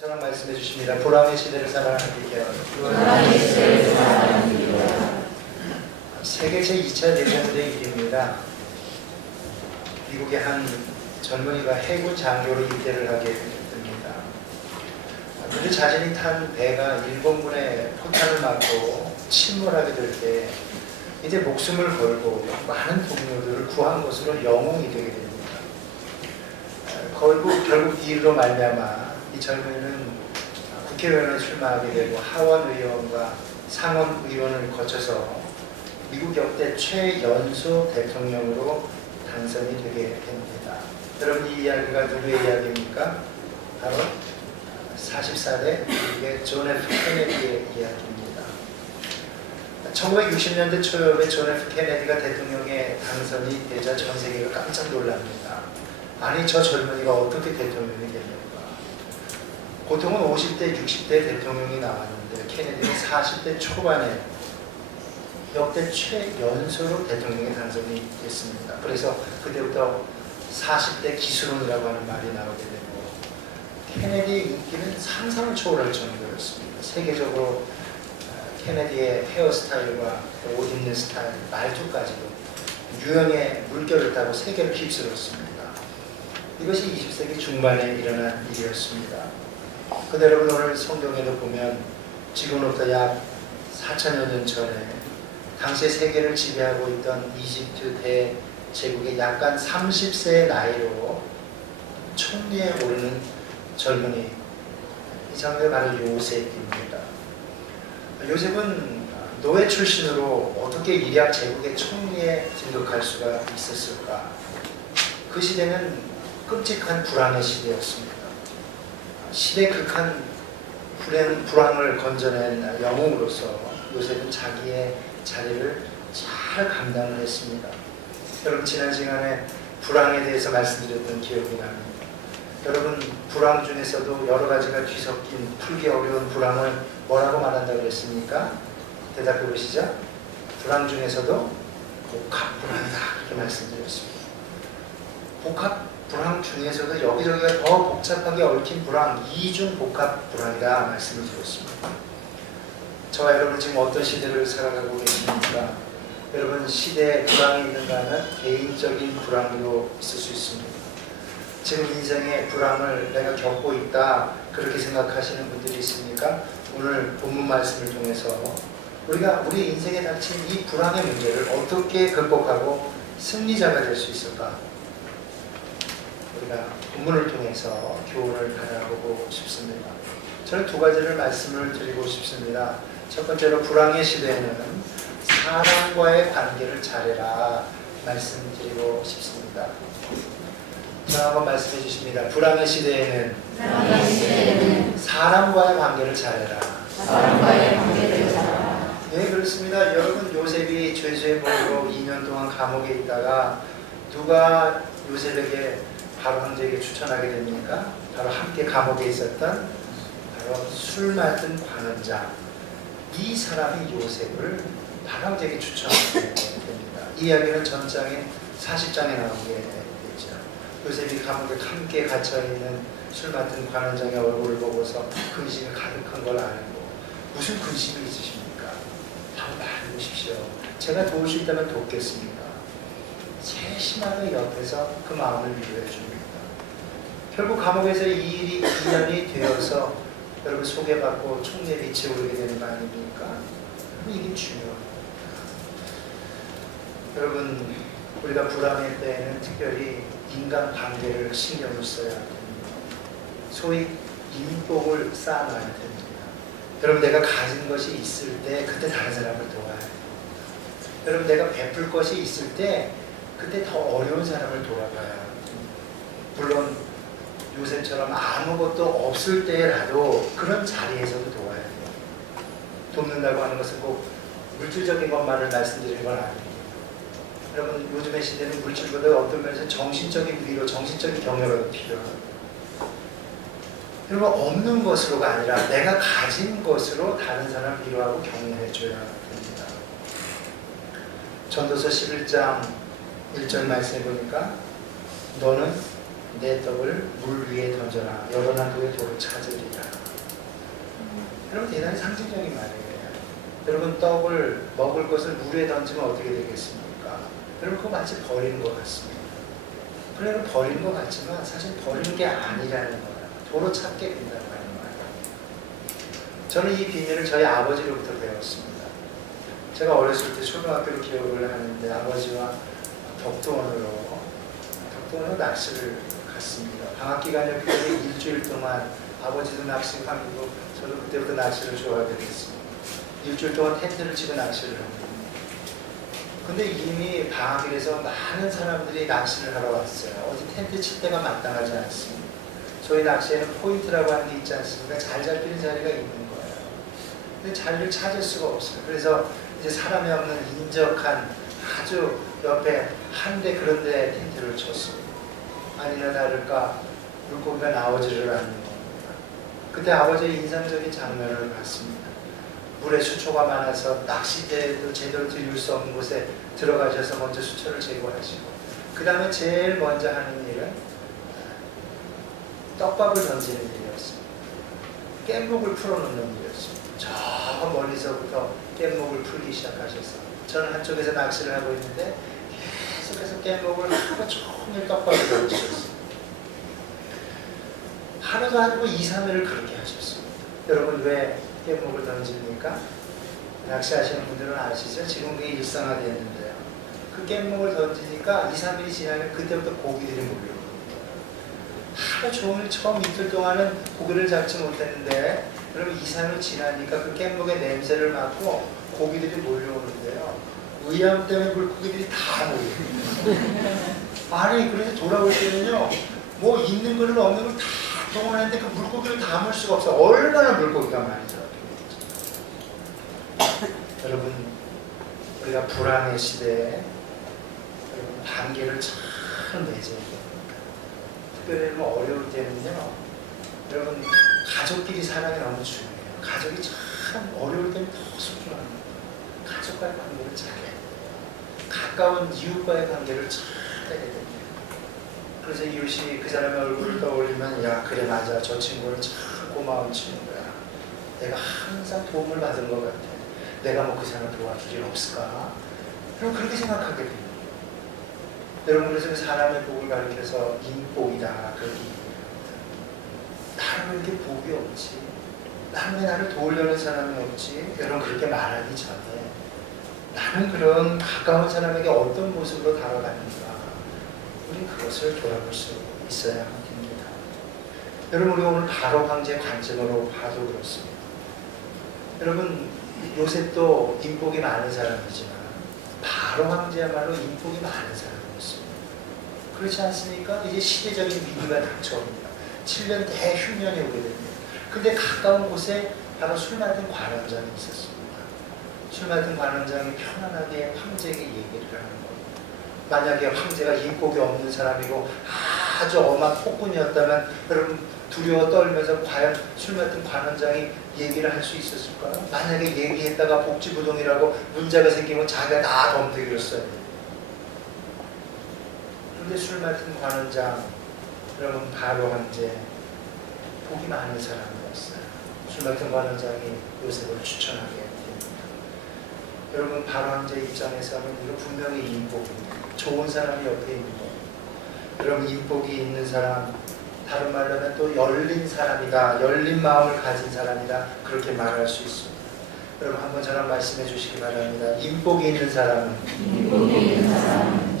저랑 말씀해 주십니다. 불황의 시대를 살아가는 비결. 세계 제2차 대전의 일입니다. 미국의 한 젊은이가 해군 장교로 입대를 하게 됩니다. 그런데 자신이 탄 배가 일본군의 포탄을 맞고 침몰하게 될 때 이제 목숨을 걸고 많은 동료들을 구한 것으로 영웅이 되게 됩니다. 결국 이 일로 말미암아 이 젊은이는 국회의원에 출마하게 되고 하원의원과 상원의원을 거쳐서 미국 역대 최연소 대통령으로 당선이 되게 됩니다. 여러분, 이 이야기가 누구의 이야기입니까? 바로 44대 미국의 존 F 케네디의 이야기입니다. 1960년대 초엽에 존 F 케네디가 대통령에 당선이 되자 전 세계가 깜짝 놀랍니다. 아니, 저 젊은이가 어떻게 대통령이 됩니까? 보통은 50대, 60대 대통령이 나왔는데 케네디는 40대 초반에 역대 최연소로 대통령에 당선이 됐습니다. 그래서 그때부터 40대 기술원이라고 하는 말이 나오게 되고 케네디의 인기는 상상을 초월할 정도였습니다. 세계적으로 케네디의 헤어스타일과 옷 입는 스타일, 말투까지도 유형의 물결을 타고 세계를 휩쓸었습니다. 이것이 20세기 중반에 일어난 일이었습니다. 근데 여러분, 오늘 성경에도 보면 지금으로부터 약 4천여 년 전에 당시에 세계를 지배하고 있던 이집트 대제국의 약간 30세의 나이로 총리에 오르는 젊은이, 이 사람이 바로 요셉입니다. 요셉은 노예 출신으로 어떻게 이략 제국의 총리에 등극할 수가 있었을까? 그 시대는 끔찍한 불황의 시대였습니다. 시대 극한 불황을 건져낸 영웅으로서 요셉은 자기의 자리를 잘 감당을 했습니다. 여러분, 지난 시간에 불황에 대해서 말씀드렸던 기억이 납니다. 여러분, 불황 중에서도 여러 가지가 뒤섞인 풀기 어려운 불황을 뭐라고 말한다고 그랬습니까? 대답해 보시죠. 불황 중에서도 복합 불황이다, 그렇게 말씀드렸습니다. 복합 불황 중에서도 여기저기가 더 복잡하게 얽힌 불황, 이중 복합 불황이다 말씀을 드렸습니다. 저와 여러분 지금 어떤 시대를 살아가고 계십니까? 여러분, 시대에 불황이 있는가 하면 개인적인 불황으로 있을 수 있습니다. 지금 인생의 불황을 내가 겪고 있다, 그렇게 생각하시는 분들이 있습니까? 오늘 본문 말씀을 통해서 우리가 우리 인생에 닥친 이 불황의 문제를 어떻게 극복하고 승리자가 될 수 있을까? 우리가 본문을 통해서 교훈을 받아보고 싶습니다. 저는 두 가지를 말씀을 드리고 싶습니다. 첫 번째로, 불황의 시대에는 사람과의 관계를 잘해라 말씀드리고 싶습니다. 자, 한번 말씀해 주십니다. 불황의 시대에는 사람과의 관계를 잘해라. 네, 그렇습니다. 여러분, 요셉이 죄수의 몸으로 2년 동안 감옥에 있다가 누가 요셉에게 바로 황제에게 추천하게 됩니까? 바로 함께 감옥에 있었던 바로 술 맡은 관원장, 이 사람이 요셉을 바로 황제에게 추천하게 됩니다. 이 이야기는 전장에 40장에 나오게 되죠. 요셉이 감옥에 함께 갇혀있는 술 맡은 관원장의 얼굴을 보고서 근심이 가득한 걸 알고, 무슨 근심이 있으십니까? 바로 말해보십시오. 제가 도울 수 있다면 돕겠습니다. 세심하게 옆에서 그 마음을 위로해 줍니다. 결국 감옥에서 이 일이 2년이 되어서 여러분 소개받고 총리의 위치에 오르게 되는 거 아닙니까? 이게 중요합니다. 여러분, 우리가 불황의 때에는 특별히 인간관계를 신경을 써야 됩니다. 소위 인복을 쌓아놔야 됩니다. 여러분, 내가 가진 것이 있을 때 그때 다른 사람을 도와야 돼요. 여러분, 내가 베풀 것이 있을 때 그때 더 어려운 사람을 돌아가야 됩니다. 물론 요셉처럼 아무것도 없을 때라도 그런 자리에서도 도와야 돼요. 돕는다고 하는 것은 꼭 물질적인 것만을 말씀드리는 건 아닙니다. 여러분, 요즘의 시대는 물질보다 어떤 면에서 정신적인 위로, 정신적인 격려가 필요합니다. 여러분, 없는 것으로가 아니라 내가 가진 것으로 다른 사람을 위로하고 격려해줘야 됩니다. 전도서 11장 1절 말씀해 보니까 너는 내 떡을 물 위에 던져라. 열어난 후에 돌을 찾으리라. 여러분 대단히 상징적인 말이에요. 여러분 떡을 먹을 것을 물 위에 던지면 어떻게 되겠습니까? 여러분 그거 마치 버리는 것 같습니다. 그래서 버리는 것 같지만 사실 버리는 게 아니라는 거예요. 도로 찾게 된다는 말이에요. 저는 이 비밀을 저희 아버지로부터 배웠습니다. 제가 어렸을 때 초등학교를 기억을 하는데 아버지와 덕도원으로 낚시를 갔습니다. 방학 기간이었기 일주일 동안 아버지도 낚시하고 저도 그때부터 낚시를 좋아하게 됐습니다. 일주일 동안 텐트를 치고 낚시를 합니다. 근데 이미 방학이라서 많은 사람들이 낚시를 하러 왔어요. 어디 텐트 칠 때가 마땅하지 않습니다. 저희 낚시에는 포인트라고 하는 게 있지 않습니까? 잘 잡히는 자리가 있는 거예요. 근데 자리를 찾을 수가 없어요. 그래서 이제 사람이 없는 인적한 아주 옆에 한데 그런데 텐트를 쳤습니다. 아니나 다를까 물고기가 나오지를 않는 겁니다. 그때 아버지의 인상적인 장면을 봤습니다. 물에 수초가 많아서 낚싯대도 제대로 들일 수 없는 곳에 들어가셔서 먼저 수초를 제거하시고 그 다음에 제일 먼저 하는 일은 떡밥을 던지는 일이었습니다. 깻목을 풀어놓는 일이었습니다. 저 멀리서부터 깻목을 풀기 시작하셔서 저는 한쪽에서 낚시를 하고 있는데 계속해서 깻목을 하루 종일 떡밥을 던지셨습니다. 하루도 아니고 2, 3일을 그렇게 하셨습니다. 여러분 왜 깻목을 던집니까? 낚시하시는 분들은 아시죠? 지금 그게 일상화되었는데요. 그 깻목을 던지니까 2, 3일이 지나면 그때부터 고기들이 몰려오는 거예요. 하루 종일 처음 이틀 동안은 고기를 잡지 못했는데 그러면 2, 3일 지나니까 그 깻목의 냄새를 맡고 고기들이 몰려오는데요. 의암 때문에 물고기들이 다 몰려요. 아니 그래서 돌아올 때는요. 뭐 있는 거는 없는 걸 다 동원했는데 그 물고기를 담을 수가 없어요. 얼마나 물고기가 많이 들어요. 여러분 우리가 불황의 시대에 여러분 관계를 참 맺어야 됩니다. 특별히 뭐 어려울 때는요. 여러분 가족끼리 사랑이 너무 중요해요. 가족이 참 어려울 때는 더 소중합니다. 가족과의 관계를 잘해야 돼요. 가까운 이웃과의 관계를 잘해야 됩니다. 그래서 이웃이 그 사람의 얼굴을 떠올리면 야 그래 맞아 저 친구는 참 고마운 친구야. 내가 항상 도움을 받은 것 같아. 내가 뭐 그 사람을 도와줄 일 없을까? 그럼 그렇게 생각하게 됩니다. 여러분 그래서 사람의 복을 가리켜서 인복이다 그렇게 얘기합니다. 나는 왜 이렇게 복이 없지? 나는 왜 나를 도우려는 사람이 없지? 여러분 그렇게 말하기 전에 나는 그런 가까운 사람에게 어떤 모습으로 다가가는가 우리 그것을 돌아볼 수 있어야 합니다. 여러분 우리 오늘 바로 황제의 관점으로 봐도 그렇습니다. 여러분 요셉도 인복이 많은 사람이지만 바로 황제야말로 인복이 많은 사람이었습니다. 그렇지 않습니까? 이제 시대적인 위기가 닥쳐옵니다. 7년 대흉년이 오게 됩니다. 근데 가까운 곳에 바로 술 맡은 관원장이 있었습니다. 술 맡은 관원장이 편안하게 황제에게 얘기를 하는 겁니다. 만약에 황제가 인복이 없는 사람이고 아주 엄한 폭군이었다면 여러분 두려워 떨면서 과연 술 맡은 관원장이 얘기를 할 수 있었을까요? 만약에 얘기했다가 복지부동이라고 문제가 생기면 자기가 다 덤태기를 써야 돼요. 그런데 술 맡은 관원장 여러분 바로 황제 복이 많은 사람이었어요. 술 맡은 관원장이 요셉을 추천하게 됩니다. 여러분 바로 황제 입장에서는 이거 분명히 인복입니다. 좋은 사람이 옆에 있는 거예요. 여러분 인복이 있는 사람 다른 말로 하면 또 열린 사람이다. 열린 마음을 가진 사람이다. 그렇게 말할 수 있습니다. 여러분 한번 저랑 말씀해 주시기 바랍니다. 인복이 있는 사람은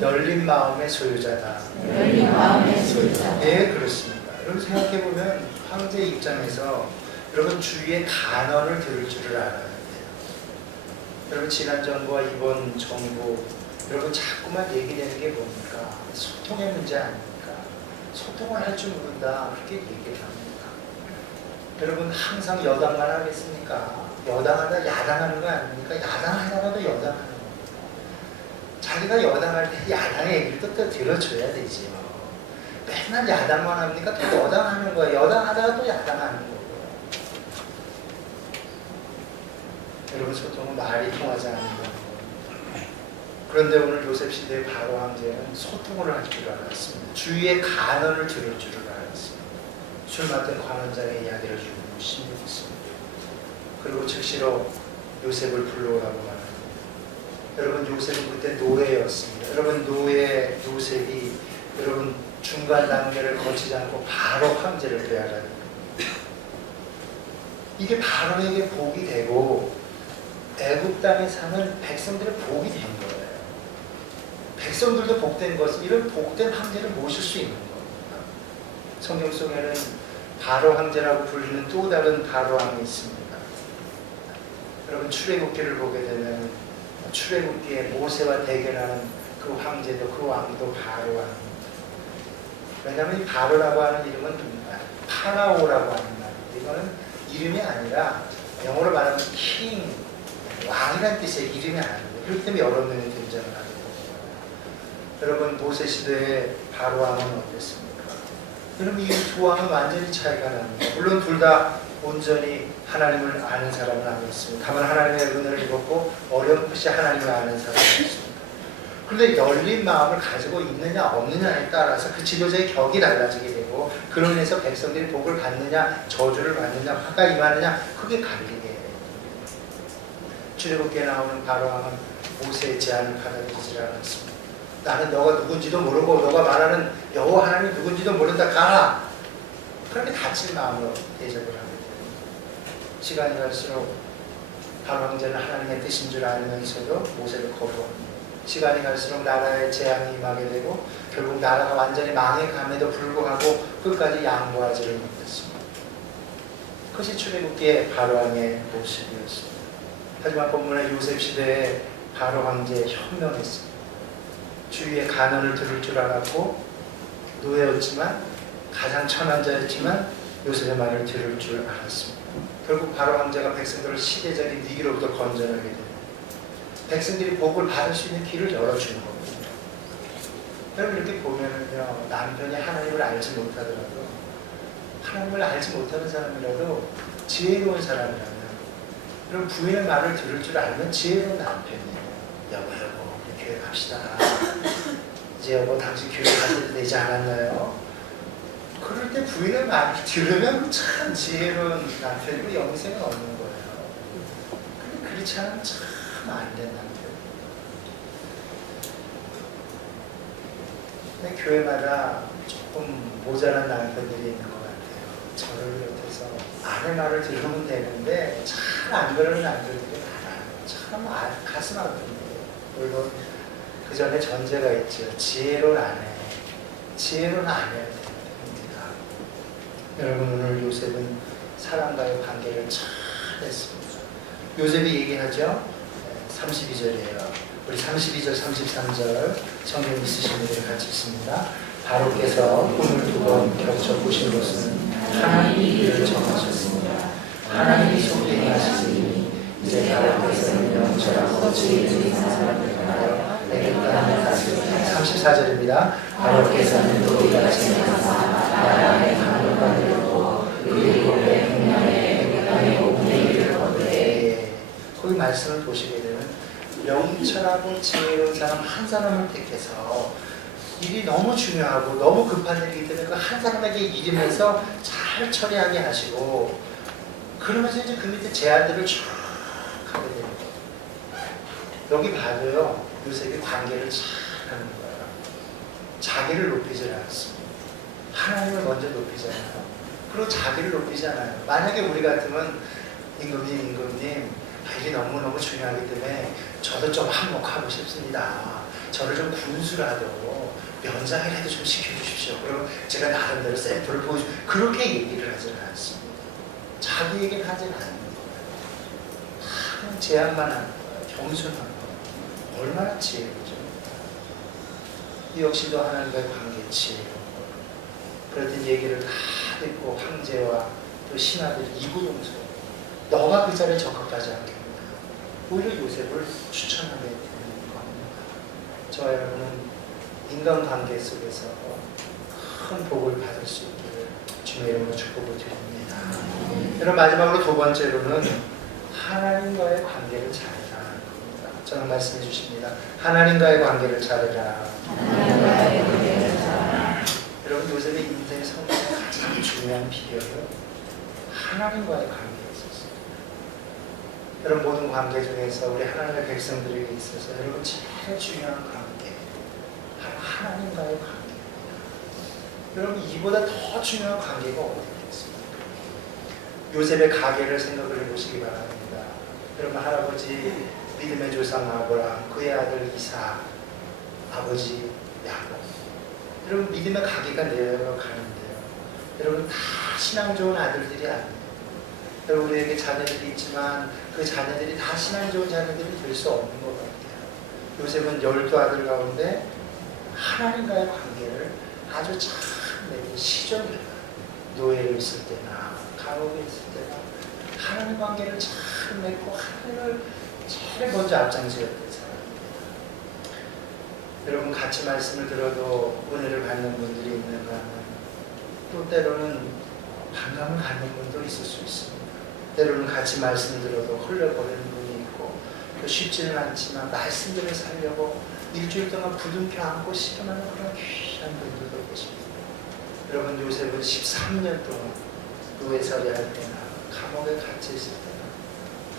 열린 마음의 소유자다. 열린 마음의 소유자. 네, 그렇습니다. 여러분 생각해 보면 황제 입장에서 여러분 주위의 간언을 들을 줄을 알아야 돼요. 여러분 지난 정부와 이번 정부 여러분 자꾸만 얘기되는 게 뭡니까? 소통의 문제 아닙니까? 소통을 할 줄 모른다. 그렇게 얘기를 합니다. 여러분 항상 여당만 하겠습니까? 여당하다 야당하는 거 아닙니까? 야당하다가도 여당하는 겁니다. 자기가 여당할 때 야당의 얘기를 또 들어줘야 되지요. 맨날 야당만 합니까? 또 여당하는 거예요. 여당하다가 또 야당하는 거고요. 여러분 소통은 말이 통하지 않는 겁니다. 그런데 오늘 요셉 시대의 바로 황제는 소통을 할 줄 알았습니다. 주위의 간언을 들을 줄을 알았습니다. 술 맡은 관원장의 이야기를 유심히 듣습니다. 그리고 즉시로 요셉을 불러오라고 말합니다. 여러분, 요셉은 그때 노예였습니다. 여러분, 노예 요셉이 여러분 중간 단계를 거치지 않고 바로 황제를 되어야 이게 바로에게 복이 되고 애굽 땅에 사는 백성들의 복이 된 거예요. 백성들도 복된 것은 이런 복된 황제를 모실 수 있는 겁니다. 성경 속에는 바로 황제라고 불리는 또 다른 바로 왕이 있습니다. 여러분, 출애굽기를 보게 되면 출애굽기에 모세와 대결하는 그 황제도 그 왕도 바로 왕입니다. 왜냐하면 이 바로라고 하는 이름은 파라오라고 하는 말입니다. 이거는 이름이 아니라 영어로 말하면 king, 왕이라는 뜻의 이름이 아닙니다. 그렇기 때문에 여러 명이 등장을 하게 됩니다. 여러분, 모세 시대의 바로 왕은 어땠습니까? 여러분, 이 두 왕은 완전히 차이가 납니다. 물론 둘 다 온전히 하나님을 아는 사람은 아니었습니다. 다만 하나님의 은혜를 입었고 어렴풋이 하나님을 아는 사람이었습니다. 그런데 열린 마음을 가지고 있느냐 없느냐에 따라서 그 지도자의 격이 달라지게 되고, 그로 인해서 백성들이 복을 받느냐 저주를 받느냐 화가 임하느냐 그게 갈리게 해요. 출애굽기에 나오는 바로왕은 모세의 제안을 받아들이지 않았습니다. 나는 너가 누군지도 모르고 너가 말하는 여호와 하나님이 누군지도 모른다, 가라. 그렇게 다친 마음으로 대접을 하게 됩니다. 시간이 갈수록 바로 황제는 하나님의 뜻인 줄 알면서도 모세를 거부합니다. 시간이 갈수록 나라의 재앙이 임하게 되고 결국 나라가 완전히 망해감에도 불구하고 끝까지 양보하지를 못했습니다. 그것이 출애굽기의 바로 왕의 모습이었습니다. 하지만 본문의 요셉 시대에 바로 황제 현명했습니다. 주위의 간언을 들을 줄 알았고 노예였지만 가장 천한 자였지만 요셉의 말을 들을 줄 알았습니다. 결국 바로 황제가 백성들을 시대적인 위기로부터 건져내게 됩니다. 백성들이 복을 받을 수 있는 길을 열어주는 겁니다. 여러분, 이렇게 보면은요, 남편이 하나님을 알지 못하더라도, 하나님을 알지 못하는 사람이라도 지혜로운 사람이라면, 그럼 부인의 말을 들을 줄 알면 지혜로운 남편이에요. 여보, 우리 교회 갑시다. 이제 여보, 당신 교회 갈 때도 되지 않았나요? 그럴 때 부인의 말을 들으면 참 지혜로운 남편이고 영생은 없는 거예요. 근데 그렇지 않으면 참 안 된 남편. 근데 교회마다 조금 모자란 남편들이 있는 것 같아요. 저를 비롯해서 아내 말을 들으면 되는데 잘 안 그러는 남편들이 많아요. 참 가슴 아픈데요. 물론 그 전에 전제가 있죠. 지혜로운 아내, 지혜로운 아내가 됩니다. 여러분, 오늘 요셉은 사람과의 관계를 잘 했습니다. 요셉이 얘기하죠. 32절이에요. 우리 32절, 33절 성경 있으신 분들이 같이 있습니다. 바로께서 꿈을 두 번 겹쳐 보신 것은 하나님이 이를 정하셨습니다. 하나님이 속되게 하시니 이제 바로께서는 영처럼 지혜를 있는 사람들을 하여 내게 땅을 다스리라. 34절입니다. 바로께서는 너희가 지내서 나라의 강력한 일고 일곱의 백년의 백년의 5분의 1을 거두되. 거기 말씀을 보시게 되면 영철하고 지혜로운 사람 한 사람을 택해서 일이 너무 중요하고 너무 급한 일이기 때문에 그 한 사람에게 일이면서 잘 처리하게 하시고, 그러면서 이제 그 밑에 제안들을 쭉 하게 되는 거예요. 여기 봐도요, 요셉이 관계를 잘 하는 거예요. 자기를 높이지 않습니다. 하나님을 먼저 높이잖아요. 그리고 자기를 높이지 않아요. 만약에 우리 같으면 임금님 일이 너무너무 중요하기 때문에 저도 좀 한몫하고 싶습니다. 저를 좀 군수라도 면장이라도 좀 시켜주십시오. 그럼 제가 나름대로 샘플을 보여주. 그렇게 얘기를 하지는 않습니다. 자기 얘기를 하지는 않는 거예요. 그냥 제안만 하는 거예요. 겸손한 거예요. 얼마나 지혜로죠. 이 역시도 하나님과의 관계 지혜로. 그랬더니 얘기를 다 듣고 황제와 또 신하들이 이구동성. 너가 그 자리에 적합하지 않겠느냐. 오히려 요셉을 추천하게 되는 겁니다. 저와 여러분은 인간관계 속에서 큰 복을 받을 수 있기를 주님의 이름으로 축복을 드립니다. 여러분, 마지막으로 두 번째로는 하나님과의 관계를 잘 나가는 겁니다. 저는 말씀해 주십니다. 하나님과의 관계를 잘해라. 하나님과의 관계를 잘하라. 여러분 요셉의 인생의 성공의 가장 중요한 비결은 하나님과의 관계에 있었어요. 여러분 모든 관계 중에서 우리 하나님의 백성들에게 있어서 여러분 제일 중요한 관계 바로 하나님과의 관계입니다. 여러분 이보다 더 중요한 관계가 어디 있겠습니까? 요셉의 가계를 생각을 해보시기 바랍니다. 여러분 할아버지 믿음의 조상 아브라함, 그의 아들 이삭, 아버지 야곱. 여러분 믿음의 가계가 내려가는데요. 여러분 다 신앙 좋은 아들들이 아니에요. 여러분 우리에게 자녀들이 있지만 그 자녀들이 다 신앙 좋은 자녀들이 될 수 없는 것 같아요. 요셉은 12아들 가운데 하나님과의 관계를 아주 잘 맺은 시절이에요. 노예로 있을 때나 감옥에 있을 때나 하나님 관계를 잘 맺고 하나님을 제일 먼저 앞장서였던 사람입니다. 여러분 같이 말씀을 들어도 은혜를 받는 분들이 있는가 하면 또 때로는 반감을 갖는 분도 있을 수 있습니다. 때로는 같이 말씀을 들어도 흘려버리는 분이 있고 또 쉽지는 않지만 말씀들을 살려고 일주일 동안 부둥켜 안고 씨름하는 그런 귀한 분들도 계십니다. 여러분 요셉은 13년 동안 노예살이 할 때나 감옥에 갇혀 있을 때나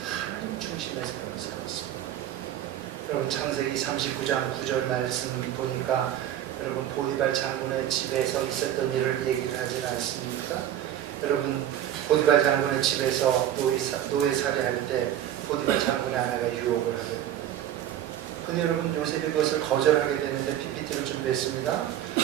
하나님 중심에서 살았습니다. 여러분 창세기 39장 9절 말씀 보니까 여러분 보디발 장군의 집에서 있었던 일을 얘기를 하지 않습니까? 여러분 보디발 장군의 집에서 노예살이 할 때 보디발 장군의 아내가 유혹을 하게 됩니다. 근데 여러분 요셉이 그것을 거절하게 되는데 PPT를 준비했습니다.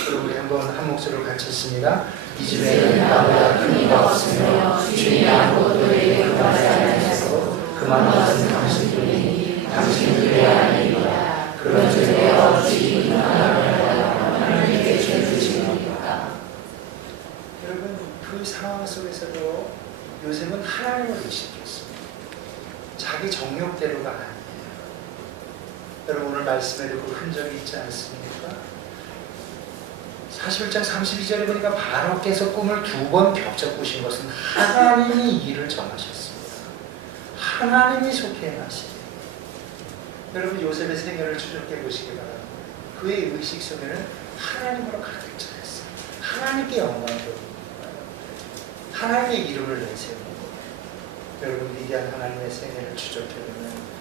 여러분 우리 한번 한 목소리로 같이 했습니다. 이 집에는 나보다 큰 이가 없으며 주인이 아무것도 내게 구하지 아니하시고 그만 것은 당신들이니 당신들의 아내이라. 그런즉 내가 어찌 이 나라를 하나님께 죄 주시옵니까? 여러분 그 상황 속에서도 요셉은 하나님을 의식했습니다. 자기 정욕대로가 아니에요. 여러분 오늘 말씀에도 그 흔적이 있지 않습니까? 41장 32절에 보니까 바로께서 꿈을 2번 겹쳐 꾸신 것은 하나님이 일을 정하셨습니다. 하나님이 속히 행하시니. 여러분 요셉의 생애를 추적해 보시기 바랍니다. 그의 의식 속에는 하나님으로 가득 차 있어요. 하나님께 영광을 돌리는 거예요. 하나님의 이름을 내세우는 거예요. 여러분 위대한 하나님의 생애를 추적해보면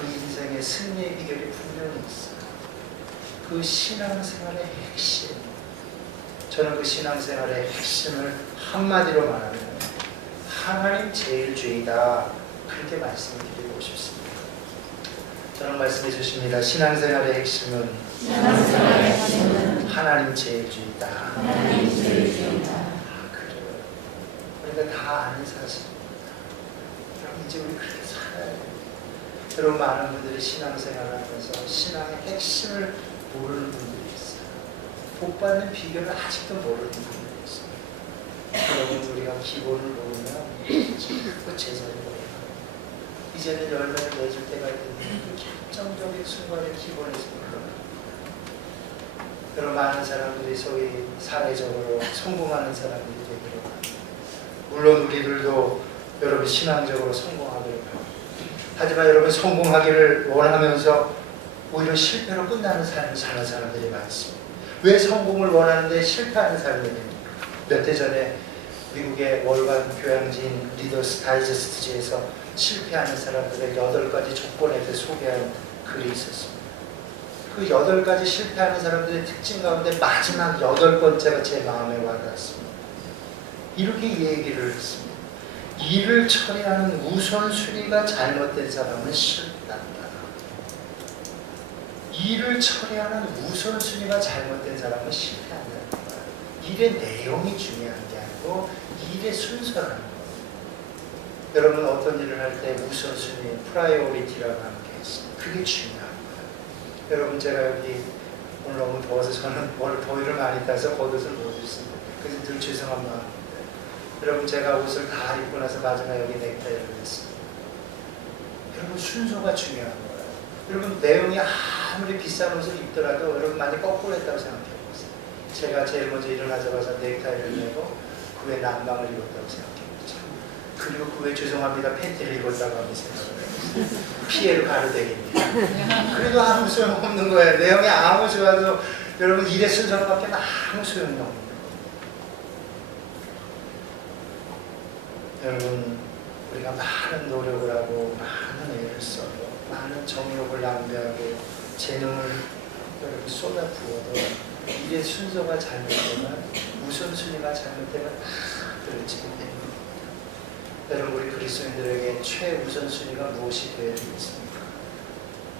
그 인생의 승리의 비결이 분명히 있어요. 그 신앙생활의 핵심. 저는 그 신앙생활의 핵심을 한마디로 말하면 하나님 제일 죄이다. 그렇게 말씀을 드리고 싶습니다. 저는 말씀해 주십니다. 신앙생활의 핵심은 하나님 제일 죄이다. 하나님 제일 죄이다. 그래요. 그러니까 다 아는 사실입니다. 그럼 이제 우리 그렇게 살아야 돼요. 여러분 많은 분들이 신앙생활을 하면서 신앙의 핵심을 모르는 분들이 있어요. 복받는 비결을 아직도 모르는 분들이 있어요. 여러분 우리가 기본을 모르면 자꾸 제자리로 가요. 이제는 열매를 내줄 때가 있는데 그 결정적인 순간에 기본에서 물러나요. 여러분 많은 사람들이 소위 사회적으로 성공하는 사람들이 되기로 합니다. 물론 우리들도 여러분 신앙적으로 성공하기를 바랍니다. 하지만 여러분 성공하기를 원하면서 오히려 실패로 끝나는 삶을 사는 사람들이 많습니다. 왜 성공을 원하는데 실패하는 삶이 됩니까? 몇 해 전에 미국의 월간 교양지인 리더스 다이제스트지에서 실패하는 사람들의 8가지 조건에 대해 소개한 글이 있었습니다. 그 8가지 실패하는 사람들의 특징 가운데 마지막 8번째가 제 마음에 와닿았습니다. 이렇게 얘기를 했습니다. 일을 처리하는 우선순위가 잘못된 사람은 실패한다. 일을 처리하는 우선순위가 잘못된 사람은 실패한다는 거예요. 일의 내용이 중요한 게 아니고 일의 순서라는 거예요. 여러분 어떤 일을 할 때 우선순위, 프라이오리티라고 하는 게 있어요. 그게 중요한 거예요. 여러분 제가 여기 오늘 너무 더워서 저는 오늘 더위를 많이 타서 겉옷을 못 입습니다. 그래서 늘 죄송한 마음입니다. 여러분 제가 옷을 다 입고 나서 마지막에 여기 넥타이를 했습니다. 여러분 순서가 중요한 거예요. 여러분 내용이 아무리 비싼 옷을 입더라도 여러분 많이 거꾸로 했다고 생각해 보세요. 제가 제일 먼저 일어나자마자 넥타이를 메고 그 후에 난방을 입었다고 생각해 보세요. 그리고 그 외에 죄송합니다. 팬티를 입었다고 하면 생각을 해요. 피해로 가로되겠네요. 그래도 아무 소용없는 거예요. 내용이 아무 좋아도 여러분 일의 순서밖에 아무 소용이 없는 거예요. 여러분 우리가 많은 노력을 하고 많은 애를 써도 많은 정욕을 낭비하고 재능을 여러분 쏟아부어도 일의 순서가 잘못되면 우선순위가 잘못되면 다 그렇지 됩니다. 여러분 우리 그리스도인들에게 최우선순위가 무엇이 되어야 되겠습니까?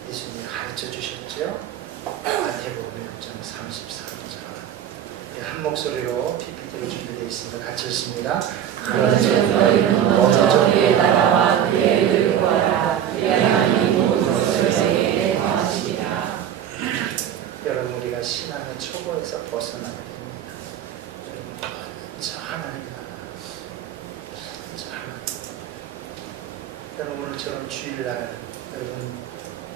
예수님이 가르쳐 주셨죠? 마태복음 6장 33절. 한 목소리로 PPT로 준비되어 있습니다. 같이 읽습니다. 그런즉 너희는 먼저 그의 나라와 그의 의를 구하라. 그리하면 이 모든 것을 너희에게 더하시리라. 여러분 우리가 신앙의 초보에서 벗어나야 됩니다. 먼저 하나님 나라, 먼저 하나님. 여러분 오늘처럼 주일날 여러분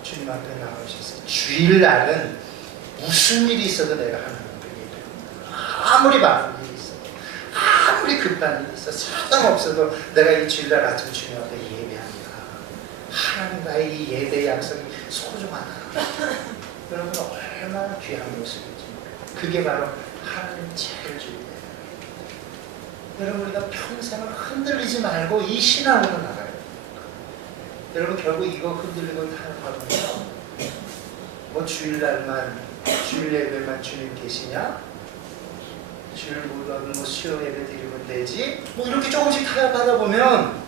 주님 앞에 나오셔서 주일날은 무슨 일이 있어도 내가 하나님께 예배합니다. 아무리 많은 일이 있어도 아무리 급한 일이 있어도 소용없어도 내가 이 주일날 아침 주님 앞에 예배합니다. 하나님과의 이 예배의 약속이 소중하다. 여러분 얼마나 귀한 모습인지 그게 바로 하나님 제일 주의예요. 여러분 우리가 평생을 흔들리지 말고 이 신앙으로 나가요. 여러분 결국 이거 흔들리고 타협하면서 뭐 주일날만 주일 예배만 주님 계시냐? 주일보다 뭐 수요 예배 드리면 되지? 뭐 이렇게 조금씩 타협하다 보면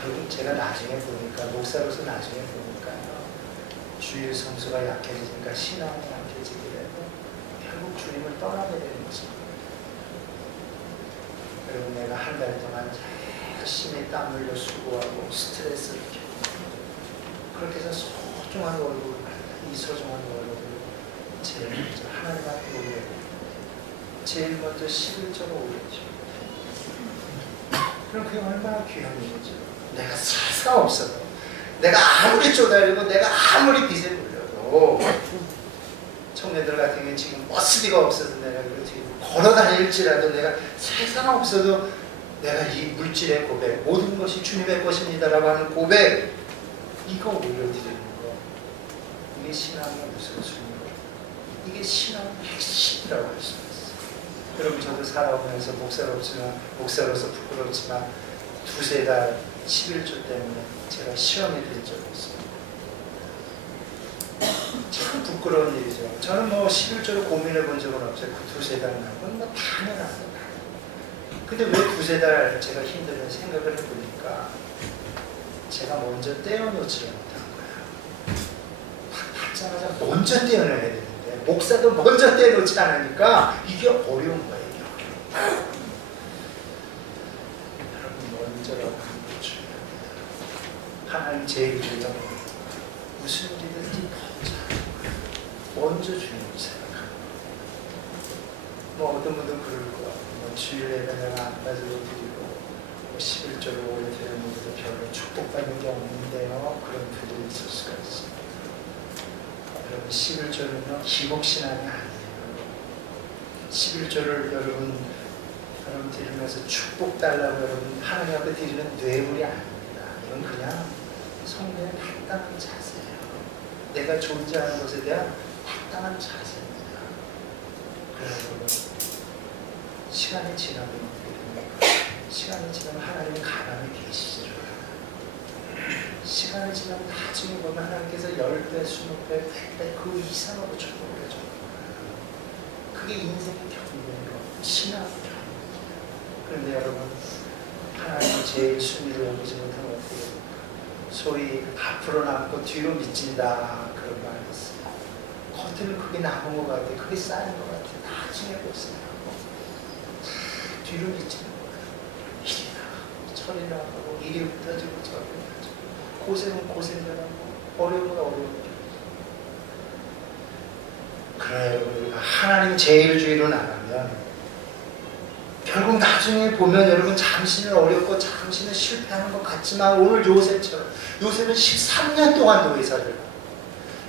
결국 제가 나중에 보니까 목사로서 나중에 보니까요 주일 성수가 약해지니까 신앙이 약해지게 되고 결국 주님을 떠나게 되는 것입니다. 여러분 내가 한 달 동안 열심히 땀 흘려 수고하고 스트레스를 겪고 그렇게 해서 소중한 월급을 받는다. 이 소중한 월급을 제일 먼저 하나님 앞에 올려야 제일 먼저 11조로 올렸죠. 그럼 그게 얼마나 귀한 일이죠. 내가 살사 없어도 내가 아무리 쪼달리고 내가 아무리 빚에 물려도 청년들 같은 경우는 지금 버스비가 없어서 내가 이렇게 걸어 다닐지라도 내가 세상 없어도 내가 이 물질의 고백 모든 것이 주님의 것입니다라고 하는 고백 이거 올려드리는 거 이게 신앙의 우선순위고 이게 신앙의 핵심이라고 할 수 있어요. 여러분 저도 살아오면서 목사로서 부끄럽지만 두세 달 11조 때문에 제가 시험에 들 적이 있어요. 참 부끄러운 일이죠. 저는 뭐 11조를 고민해 본 적은 없어요. 그 두세 달 나고는 뭐 당연하죠. 근데 왜 두세 달 제가 힘들면 생각을 해보니까 제가 먼저 떼어놓지 못한 거예요. 받자마자 먼저 떼어놔야 되는데 목사도 먼저 떼어놓지 않으니까 이게 어려운 거예요. 여러분 먼저라고 하는 게 중요합니다. 하나님 제일 중요한 무슨 일이든지 먼저 주님을 생각합니다. 뭐 어떤 분도 그럴 거 뭐 주일 예배는 안 가지고 드리고 뭐 11조를 오래 드리는 분들도 별로 축복받는 게 없는데요. 그런 분들이 있을 수가 있습니다. 여러분 11조는요 기복신앙이 아니에요. 11조를 여러분 드리면서 축복 달라고 여러분 하나님 앞에 드리는 뇌물이 아닙니다. 이건 그냥 성령의 합당한 자세예요. 내가 존재하는 것에 대한 합당한 자세입니다. 그래서 여러분 시간이 지나면 시간이 지나면 하나님의 가람이 계시죠. 시간이 지나면 나중에 보면 하나님께서 10배, 20배, 100배 그 이상으로 축복을 해줘요. 그게 인생의 경륜이고 신앙의 경륜이에요. 그런데 여러분 하나님은 제일 순위를 여기지 못하면 어떻게 됩니까? 소위 앞으로 남고 뒤로 미친다 그런 말이 있어요. 겉으로 그게 남은 것 같아요. 그게 쌓인 것 같아요. 나중에 보세요. 뒤로 미치는 거예요. 일이 나가고 철이 나가고 일이 흩어지고 저리 흩어지고 고생은 고생대로 하고 어려움은 어려움대로. 그래요. 우리가 하나님 제일주의로 나가면 결국 나중에 보면 여러분 잠시는 어렵고 잠시는 실패하는 것 같지만 오늘 요셉처럼 요셉은 13년 동안 노예사를 하고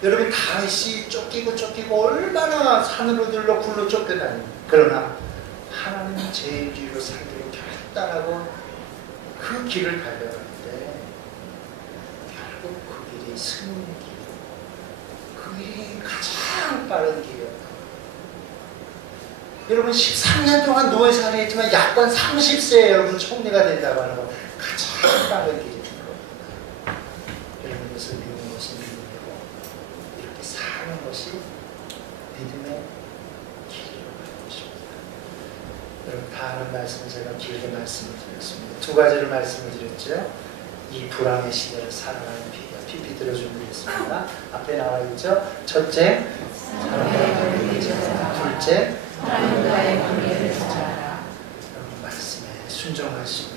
여러분 다윗이 쫓기고 얼마나 산으로 들러 굴로 쫓겨다닙니다. 그러나 하나님 제일주의로 살기로 결단하고 그 길을 가려갈 때 결국 그 길이 승리의 길이고 그 길이 가장 빠른 길이었다. 여러분 13년 동안 노예살이 했지만 약관 30세에 여러분 총리가 된다고 하는 건 가장 빠른 길인 겁니다. 여러분 이것을 믿는 것이 믿음이고 이렇게 사는 것이 믿음의 길이라고 하는 것입니다. 여러분 다 아는 말씀을 제가 길게 말씀을 드렸습니다. 두 가지를 말씀을 드렸죠. 이 불황의 시대를 살아가는 비결, PPT로 준비했습니다. 앞에 나와 있죠. 첫째, 둘째, 하나님과의 관계를 찾아라. 여러분 말씀에 순종하시고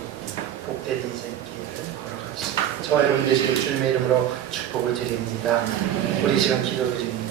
복된 인생 길을 걸어가시고 저와 여러분 되시길 주님의 이름으로 축복을 드립니다. 우리 시간 기도드립니다.